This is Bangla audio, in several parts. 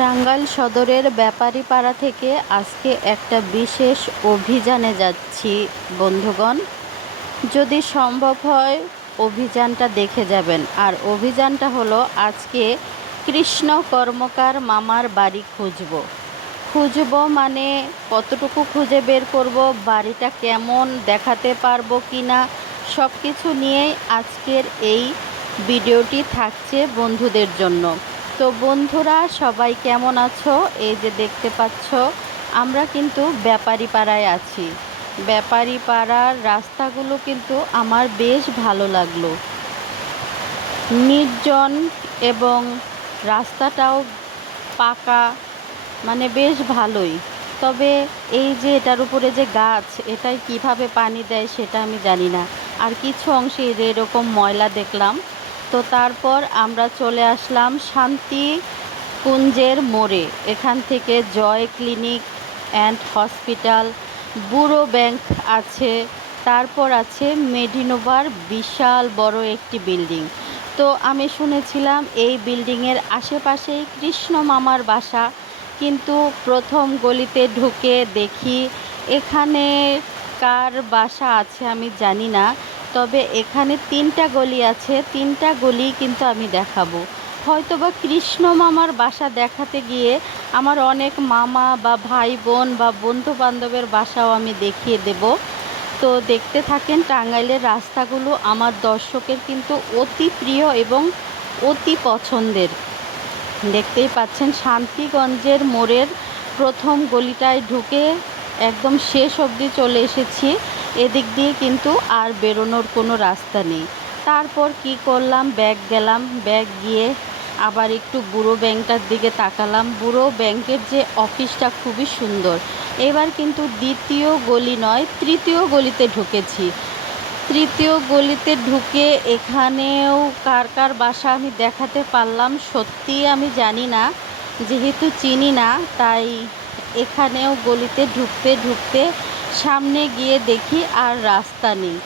টাঙ্গাইল সদরের ব্যাপারীপাড়া থেকে আজকে একটা বিশেষ অভিযানে যাচ্ছি বন্ধুগণ। যদি সম্ভব হয় অভিযানটা দেখে যাবেন। আর অভিযানটা হলো আজকে কৃষ্ণ কর্মকার মামার বাড়ি খুঁজব মানে কতটুকু খুঁজে বের করব, বাড়িটা কেমন, দেখাতে পারবো কি না, সব কিছু নিয়েই আজকের এই ভিডিওটি থাকছে বন্ধুদের জন্য। তো বন্ধুরা সবাই কেমন আছো? এই যে দেখতে পাচ্ছ আমরা কিন্তু ব্যাপারীপাড়ায় আছি। ব্যাপারীপাড়ার রাস্তাগুলো কিন্তু আমার বেশ ভালো লাগলো, নির্জন এবং রাস্তাটাও পাকা, মানে বেশ ভালোই। তবে এই যে এটার উপরে যে গাছ, এটাই কিভাবে পানি দেয় সেটা আমি জানি না। আর কিছু অংশে এরকম ময়লা দেখলাম। তো তারপর আমরা চলে আসলাম শান্তি কুঞ্জের মোড়ে। এখান থেকে জয় ক্লিনিক অ্যান্ড হসপিটাল, বুড়ো ব্যাংক আছে, তারপর আছে মেডিনোভার বিশাল বড় একটি বিল্ডিং। তো আমি শুনেছিলাম এই বিল্ডিংয়ের আশেপাশেই কৃষ্ণ মামার বাসা, কিন্তু প্রথম গলিতে ঢুকে দেখি এখানে কার বাসা আছে আমি জানি না। তবে এখানে 3টা গলি আছে, 3টা গলি কিন্তু আমি দেখাবো। হয়তোবা কৃষ্ণ মামার বাসা দেখাতে গিয়ে আমার অনেক মামা বা ভাই বোন বা বন্ধু বান্ধবের বাসাও আমি দেখিয়ে দেব। তো দেখতে থাকেন। টাঙ্গাইলের রাস্তাগুলো আমার দর্শকের কিন্তু অতি প্রিয় এবং অতি পছন্দের। দেখতেই পাচ্ছেন শান্তিগঞ্জের মোড়ের প্রথম গলিটায় ঢুকে একদম শেষ অবধি চলে এসেছি। এদিক দিয়ে কিন্তু আর বেরোনোর কোনো রাস্তা নেই। তারপর কি করলাম, ব্যাগ গিয়ে আবার একটু বুড়ো ব্যাংকটার দিকে তাকালাম। বুড়ো ব্যাংকের যে অফিসটা খুবই সুন্দর। এবার কিন্তু দ্বিতীয় গলি নয়, তৃতীয় গলিতে ঢুকেছি। তৃতীয় গলিতে ঢুকে এখানেও কার কার বাসা আমি দেখাতে পারলাম সত্যি আমি জানি না, যেহেতু চিনি না তাই এখানেও গলিতে ঢুকতে ঢুকতে সামনে গিয়ে দেখি আর রাস্তা নেই।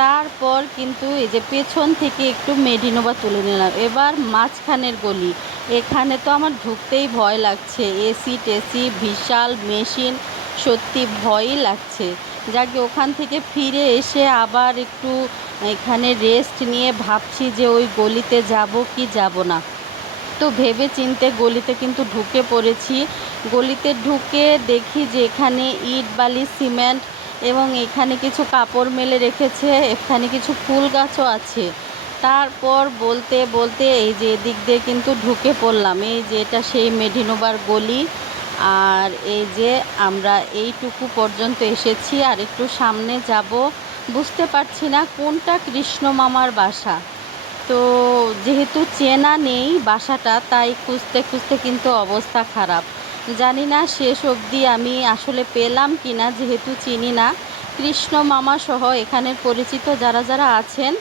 তারপর কিন্তু এই যে পেছন থেকে একটু মেডিনোভা তুলে নিলাম। এবার মাঝখানের গলি, এখানে তো আমার ঢুকতেই ভয় লাগছে, এসি টেসি বিশাল মেশিন, সত্যি ভয়ই লাগছে। যাকে ওখান থেকে ফিরে এসে আবার একটু এখানে রেস্ট নিয়ে ভাবছি যে ওই গলিতে যাব কি যাব না। তো ভেবে চিন্তে গলিতে কিন্তু ঢুকে পড়েছি। গলিতে ঢুকে দেখি যে এখানে ইট বালি সিমেন্ট এবং এখানে কিছু কাপড় মেলে রেখেছে, এখানে কিছু ফুল গাছও আছে। তারপর বলতে বলতে এই যে এদিক দিয়ে কিন্তু ঢুকে পড়লাম। এই যে এটা সেই মেডিনোভার গলি। আর এই যে আমরা এইটুকু পর্যন্ত এসেছি, আর একটু সামনে যাব। বুঝতে পারছি না কোনটা কৃষ্ণ মামার বাসা। তো যেহেতু চেনা নেই বাসাটা, তাই খুঁজতে খুঁজতে কিন্তু অবস্থা খারাপ। জানি না শেষ অবধি আমি আসলে পেলাম কি না, যেহেতু চিনি না। কৃষ্ণ মামা সহ এখানের পরিচিত যারা যারা আছেন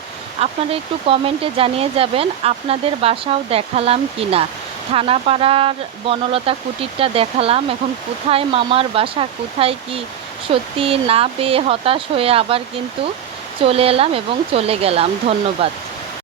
আপনারা একটু কমেন্টে জানিয়ে যাবেন আপনাদের বাসাও দেখালাম কি না। থানাপাড়ার বনলতা কুটিরটা দেখালাম, এখন কোথায় মামার বাসা, কোথায় কি, সত্যি না পেয়ে হতাশ হয়ে আবার কিন্তু চলে এলাম এবং চলে গেলাম। ধন্যবাদ।